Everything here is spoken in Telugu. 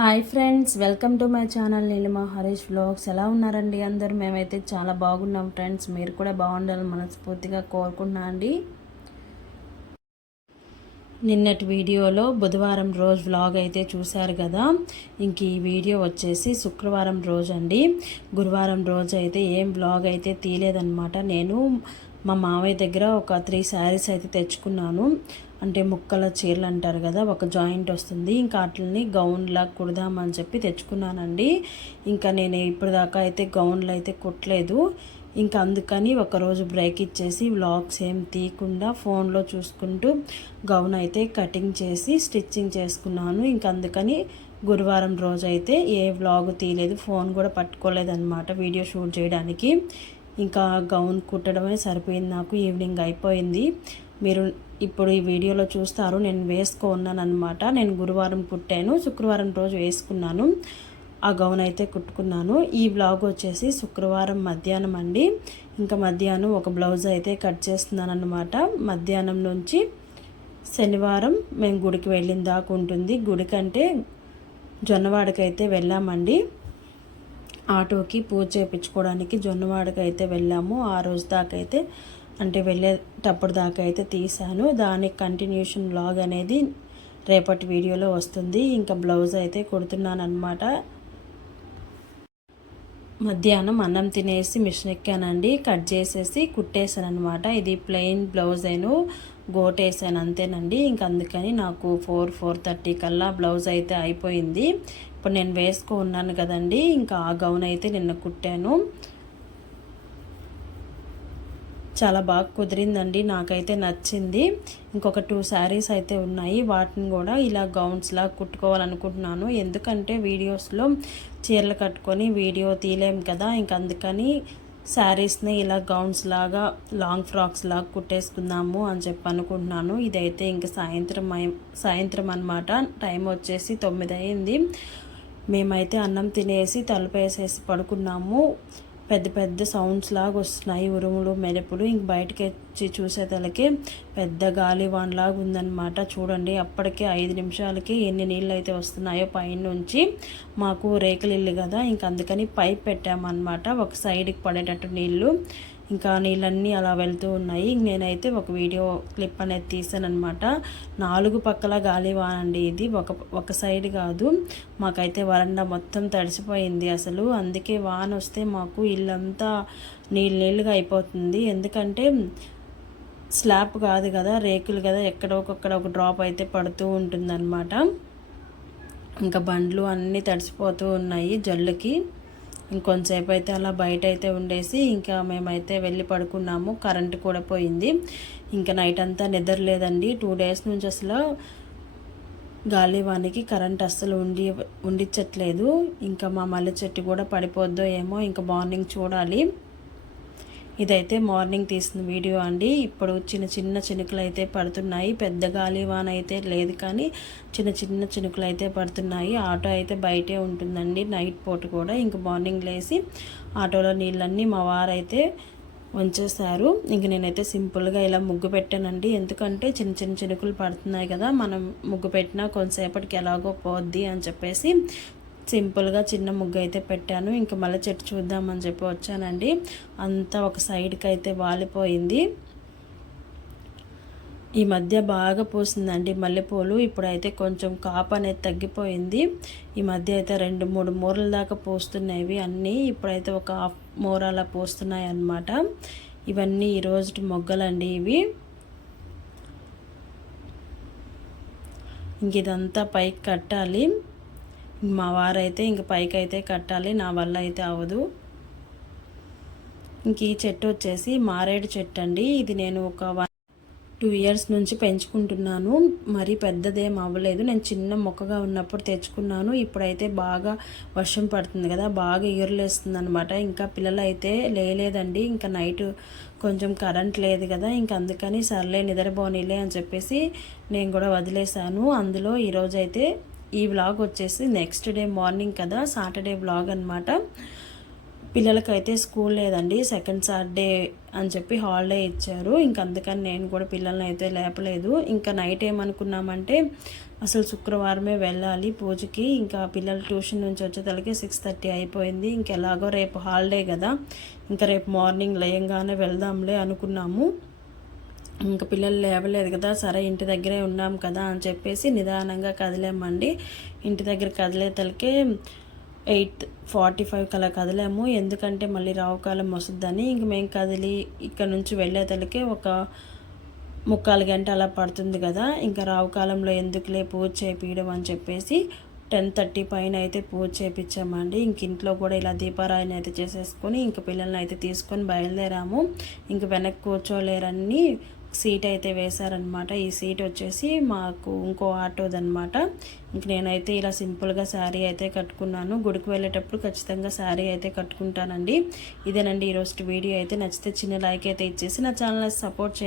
Hi friends, welcome to my channel Neelima Harish vlogs. ఎలా ఉన్నారండి అందరూ? మేమైతే చాలా బాగున్నాం ఫ్రెండ్స్. మీరు కూడా బాగుండాలని మనస్ఫూర్తిగా కోరుకుంటున్నా అండి. నిన్నటి వీడియోలో బుధవారం రోజు వ్లాగ్ అయితే చూశారు కదా. ఇంక ఈ వీడియో వచ్చేసి శుక్రవారం రోజు అండి. గురువారం రోజు అయితే ఏం వ్లాగ్ అయితే తీయలేదన్నమాట. నేను మా మామయ్య దగ్గర ఒక 3 శారీస్ అయితే తెచ్చుకున్నాను. అంటే ముక్కల చీరలు అంటారు కదా, ఒక జాయింట్ వస్తుంది. ఇంకా వాటిని గౌన్లా కుడదామని చెప్పి తెచ్చుకున్నానండి. ఇంకా నేను ఇప్పటిదాకా అయితే గౌన్లు అయితే కుట్టలేదు. ఇంకా అందుకని ఒకరోజు బ్రేక్ ఇచ్చేసి వ్లాగ్స్ ఏం తీయకుండా ఫోన్లో చూసుకుంటూ గౌన్ అయితే కటింగ్ చేసి స్టిచ్చింగ్ చేసుకున్నాను. ఇంకా అందుకని గురువారం రోజు అయితే ఏ వ్లాగ్ తీయలేదు, ఫోన్ కూడా పట్టుకోలేదన్నమాట వీడియో షూట్ చేయడానికి. ఇంకా గౌన్ కుట్టడమే సరిపోయింది నాకు. ఈవినింగ్ అయిపోయింది. మీరు ఇప్పుడు ఈ వీడియోలో చూస్తారు. నేను వేసుకున్నాను అనమాట. నేను గురువారం కుట్టాను, శుక్రవారం రోజు వేసుకున్నాను. ఆ గౌన్ అయితే కుట్టుకున్నాను. ఈ బ్లాగ్ వచ్చేసి శుక్రవారం మధ్యాహ్నం అండి. ఇంకా మధ్యాహ్నం ఒక బ్లౌజ్ అయితే కట్ చేస్తున్నాను అనమాట. మధ్యాహ్నం నుంచి శనివారం మేము గుడికి వెళ్ళిన దాకా ఉంటుంది. గుడికంటే జొన్నవాడకి అయితే వెళ్ళామండి. ఆటోకి పూజ చేయించుకోవడానికి జొన్నవాడకి అయితే వెళ్ళాము. ఆ రోజు దాకా అయితే అంటే వెళ్ళేటప్పుడు దాకా అయితే తీసాను. దానికి కంటిన్యూషన్ వ్లాగ్ అనేది రేపటి వీడియోలో వస్తుంది. ఇంకా బ్లౌజ్ అయితే కుడుతున్నాను అనమాట. మధ్యాహ్నం అన్నం తినేసి మిషన్ ఎక్కానండి. కట్ చేసేసి కుట్టేసాను అనమాట. ఇది ప్లెయిన్ బ్లౌజ్ అయిను గోటేసాను అంతేనండి. ఇంక అందుకని నాకు 4:30 కల్లా బ్లౌజ్ అయితే అయిపోయింది. ఇప్పుడు నేను వేసుకున్నాను కదండి. ఇంకా ఆ గౌన్ అయితే నిన్న కుట్టాను. చాలా బాగా కుదిరిందండి, నాకైతే నచ్చింది. ఇంకొక 2 శారీస్ అయితే ఉన్నాయి. వాటిని కూడా ఇలా గౌన్స్లా కుట్టుకోవాలనుకుంటున్నాను. ఎందుకంటే వీడియోస్లో చీరలు కట్టుకొని వీడియో తీయలేం కదా. ఇంక అందుకని శారీస్ని ఇలా గౌన్స్ లాగా లాంగ్ ఫ్రాక్స్ లాగా కుట్టేసుకుందాము అని చెప్పి అనుకుంటున్నాను. ఇదైతే ఇంక సాయంత్రం అనమాట. టైం వచ్చేసి 9 అయింది. మేమైతే అన్నం తినేసి తలుపేసేసి పడుకున్నాము. పెద్ద పెద్ద సౌండ్స్ లాగా వస్తున్నాయి, ఉరుములు మెరుపులు. ఇంక బయటకి వచ్చి చూసేతలకి పెద్ద గాలివాన్ లాగా ఉందన్నమాట. చూడండి, అప్పటికే 5 నిమిషాలకి ఎన్ని నీళ్ళు అయితే వస్తున్నాయో పైన నుంచి. మాకు రేకులు ఇల్లు కదా, ఇంక అందుకని పైప్ పెట్టామన్నమాట, ఒక సైడ్కి పడేటట్టు నీళ్ళు. ఇంకా నీళ్ళన్నీ అలా వెళ్తూ ఉన్నాయి. నేనైతే ఒక వీడియో క్లిప్ అనేది తీసానమాట. 4 పక్కల గాలివాన్ అండి ఇది, ఒక సైడ్ కాదు. మాకైతే వరండా మొత్తం తడిసిపోయింది అసలు. అందుకే వాన వస్తే మాకు ఇల్లంతా నీళ్ళుగా అయిపోతుంది. ఎందుకంటే స్లాబ్ కాదు కదా, రేకులు కదా, ఎక్కడొకక్కడ ఒక డ్రాప్ అయితే పడుతూ ఉంటుందన్నమాట. ఇంకా బండ్లు అన్నీ తడిసిపోతూ ఉన్నాయి జల్లుకి. ఇంకొంచెంసేపు అయితే అలా బయట అయితే ఉండేసి ఇంకా మేమైతే వెళ్ళి పడుకున్నాము. కరెంటు కూడా పోయింది. ఇంకా నైట్ అంతా నిద్ర లేదండి. 2 డేస్ నుంచి అసలు గాలివానికి కరెంట్ అస్సలు ఉండిచ్చట్లేదు. ఇంకా మా మల్లె చెట్టు కూడా పడిపోద్దో ఏమో, ఇంకా మార్నింగ్ చూడాలి. ఇదైతే మార్నింగ్ తీసిన వీడియో అండి. ఇప్పుడు చిన్న చిన్న చినుకులు అయితే పడుతున్నాయి. పెద్ద గాలివాన అయితే లేదు, కానీ చిన్న చిన్న చినుకులు అయితే పడుతున్నాయి. ఆటో అయితే బయటే ఉంటుందండి నైట్ పూట కూడా. ఇంక మార్నింగ్ లేసి ఆటోలో నీళ్ళన్నీ మా వారైతే ఉంచేస్తారు. ఇంక నేనైతే సింపుల్గా ఇలా ముగ్గు పెట్టానండి. ఎందుకంటే చిన్న చిన్న చినుకులు పడుతున్నాయి కదా, మనం ముగ్గు పెట్టినా కొంతసేపటికి ఎలాగో పోద్ది అని చెప్పేసి సింపుల్గా చిన్న ముగ్గు అయితే పెట్టాను. ఇంకా మళ్ళీ చెట్టు చూద్దామని చెప్పి వచ్చానండి. అంతా ఒక సైడ్కి అయితే వాలిపోయింది. ఈ మధ్య బాగా పూసిందండి మల్లెపూలు. ఇప్పుడైతే కొంచెం కాపు అనేది తగ్గిపోయింది. ఈ మధ్య అయితే 2-3 మూరల దాకా పూస్తున్నాయి అన్నీ. ఇప్పుడైతే ఒక 1/2 మూర అలా పూస్తున్నాయి అన్నమాట. ఇవన్నీ ఈరోజు మొగ్గలండి ఇవి. ఇంక ఇదంతా పైకి కట్టాలి. మా వారైతే ఇంక పైకి అయితే కట్టాలి, నా వల్ల అయితే అవ్వదు. ఇంక ఈ చెట్టు వచ్చేసి మారేడు చెట్టు అండి. ఇది నేను ఒక 2 ఇయర్స్ నుంచి పెంచుకుంటున్నాను. మరీ పెద్దదేం అవ్వలేదు. నేను చిన్న మొక్కగా ఉన్నప్పుడు తెచ్చుకున్నాను. ఇప్పుడైతే బాగా వర్షం పడుతుంది కదా, బాగా ఎగురులేస్తుంది అనమాట. ఇంకా పిల్లలు అయితే లేదండి. ఇంకా నైట్ కొంచెం కరెంట్ లేదు కదా, ఇంక అందుకని సర్లే నిద్రపోనీలే అని చెప్పేసి నేను కూడా వదిలేశాను. అందులో ఈరోజైతే ఈ వ్లాగ్ వచ్చేసి నెక్స్ట్ డే మార్నింగ్ కదా, సాటర్డే వ్లాగ్ అనమాట. పిల్లలకైతే స్కూల్ లేదండి, సెకండ్ సాటర్డే అని చెప్పి హాలిడే ఇచ్చారు. ఇంక అందుకని నేను కూడా పిల్లల్ని అయితే లేపలేదు. ఇంకా నైట్ ఏమనుకున్నామంటే అసలు శుక్రవారమే వెళ్ళాలి పూజకి. ఇంకా పిల్లలు ట్యూషన్ నుంచి వచ్చేతలకి 6:30 అయిపోయింది. ఇంకెలాగో రేపు హాలిడే కదా, ఇంకా రేపు మార్నింగ్ లేయంగానే వెళ్దాంలే అనుకున్నాము. ఇంకా పిల్లలు లేవలేదు కదా, సరే ఇంటి దగ్గరే ఉన్నాం కదా అని చెప్పేసి నిదానంగా కదిలామండి. ఇంటి దగ్గర కదిలేతలకే 8:45 కలా కదిలాము. ఎందుకంటే మళ్ళీ రావుకాలం వస్తుందని. ఇంక మేము కదిలి ఇక్కడ నుంచి వెళ్ళేతలకే ఒక 3/4 గంట అలా పడుతుంది కదా, ఇంకా రావుకాలంలో ఎందుకులే పూజ చేయించడం అని చెప్పేసి 10:30 పైన అయితే పూజ చేయించామండి. ఇంక ఇంట్లో కూడా ఇలా దీపారాయణ అయితే చేసేసుకొని ఇంక పిల్లల్ని అయితే తీసుకొని బయలుదేరాము. ఇంక వెనక్కి కూర్చోలేరని సీట్ అయితే వేశారనమాట. ఈ సీట్ వచ్చేసి మాకు ఇంకో ఆటోదనమాట. ఇంక నేనైతే ఇలా సింపుల్గా శారీ అయితే కట్టుకున్నాను. గుడికి వెళ్ళేటప్పుడు ఖచ్చితంగా శారీ అయితే కట్టుకుంటానండి. ఇదేనండి ఈరోజు వీడియో అయితే. నచ్చితే చిన్న లైక్ అయితే ఇచ్చేసి నా ఛానల్ సపోర్ట్